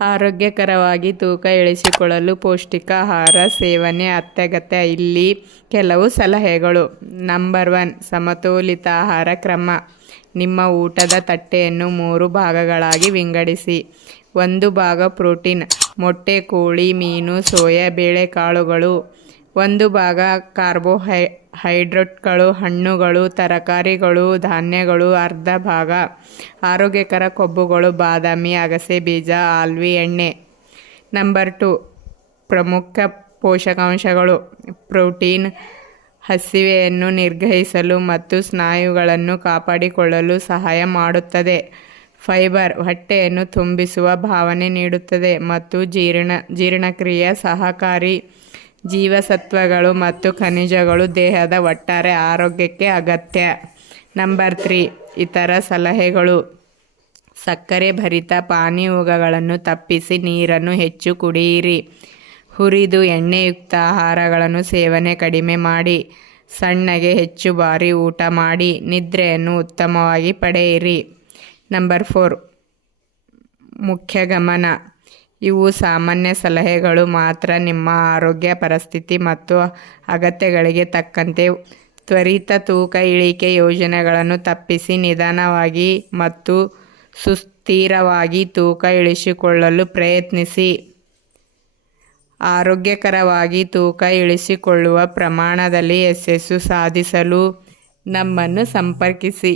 ಆರೋಗ್ಯಕರವಾಗಿ ತೂಕ ಇಳಿಸಿಕೊಳ್ಳಲು ಪೌಷ್ಟಿಕ ಆಹಾರ ಸೇವನೆ ಅತ್ಯಗತ್ಯ. ಇಲ್ಲಿ ಕೆಲವು ಸಲಹೆಗಳು. ನಂಬರ್ ಒನ್ ಸಮತೋಲಿತ ಆಹಾರ ಕ್ರಮ. ನಿಮ್ಮ ಊಟದ ತಟ್ಟೆಯನ್ನು ಮೂರು ಭಾಗಗಳಾಗಿ ವಿಂಗಡಿಸಿ. ಒಂದು ಭಾಗ ಪ್ರೋಟೀನ್, ಮೊಟ್ಟೆ, ಕೋಳಿ, ಮೀನು, ಸೋಯಾ, ಬೇಳೆಕಾಳುಗಳು. ಒಂದು ಭಾಗ ಕಾರ್ಬೋಹೈ ಹೈಡ್ರೇಟ್ಗಳು ಹಣ್ಣುಗಳು, ತರಕಾರಿಗಳು, ಧಾನ್ಯಗಳು, ಅರ್ಧ ಭಾಗ ಆರೋಗ್ಯಕರ ಕೊಬ್ಬುಗಳು, ಬಾದಾಮಿ, ಅಗಸೆ ಬೀಜ, ಆಲ್ವಿ, ಎಣ್ಣೆ. ನಂಬರ್ ಟು, ಪ್ರಮುಖ ಪೋಷಕಾಂಶಗಳು. ಪ್ರೋಟೀನ್ ಹಸಿವೆಯನ್ನು ನಿರ್ಗಹಿಸಲು ಮತ್ತು ಸ್ನಾಯುಗಳನ್ನು ಕಾಪಾಡಿಕೊಳ್ಳಲು ಸಹಾಯ ಮಾಡುತ್ತದೆ. ಫೈಬರ್ ಹೊಟ್ಟೆಯನ್ನು ತುಂಬಿಸುವ ಭಾವನೆ ನೀಡುತ್ತದೆ ಮತ್ತು ಜೀರ್ಣ, ಜೀರ್ಣಕ್ರಿಯೆ ಸಹಕಾರಿ ಜೀವಸತ್ವಗಳು ಮತ್ತು ಖನಿಜಗಳು ದೇಹದ ಒಟ್ಟಾರೆ ಆರೋಗ್ಯಕ್ಕೆ ಅಗತ್ಯ. ನಂಬರ್ ತ್ರೀ, ಇತರ ಸಲಹೆಗಳು. ಸಕ್ಕರೆ ಭರಿತ ಪಾನೀಯಗಳನ್ನು ತಪ್ಪಿಸಿ ನೀರನ್ನು ಹೆಚ್ಚು ಕುಡಿಯಿರಿ. ಹುರಿದು ಎಣ್ಣೆಯುಕ್ತ ಆಹಾರಗಳನ್ನು ಸೇವನೆ ಕಡಿಮೆ ಮಾಡಿ. ಸಣ್ಣಗೆ ಹೆಚ್ಚು ಬಾರಿ ಊಟ ಮಾಡಿ. ನಿದ್ರೆಯನ್ನು ಉತ್ತಮವಾಗಿ ಪಡೆಯಿರಿ. ನಂಬರ್ ಫೋರ್, ಮುಖ್ಯ ಗಮನ. ಇವು ಸಾಮಾನ್ಯ ಸಲಹೆಗಳು ಮಾತ್ರ. ನಿಮ್ಮ ಆರೋಗ್ಯ ಪರಿಸ್ಥಿತಿ ಮತ್ತು ಅಗತ್ಯಗಳಿಗೆ ತಕ್ಕಂತೆ ತ್ವರಿತ ತೂಕ ಇಳಿಕೆ ಯೋಜನೆಗಳನ್ನು ತಪ್ಪಿಸಿ ನಿಧಾನವಾಗಿ ಮತ್ತು ಸುಸ್ಥಿರವಾಗಿ ತೂಕ ಇಳಿಸಿಕೊಳ್ಳಲು ಪ್ರಯತ್ನಿಸಿ. ಆರೋಗ್ಯಕರವಾಗಿ ತೂಕ ಇಳಿಸಿಕೊಳ್ಳುವ ಪ್ರಮಾಣದಲ್ಲಿ ಯಶಸ್ಸು ಸಾಧಿಸಲು ನಮ್ಮನ್ನು ಸಂಪರ್ಕಿಸಿ.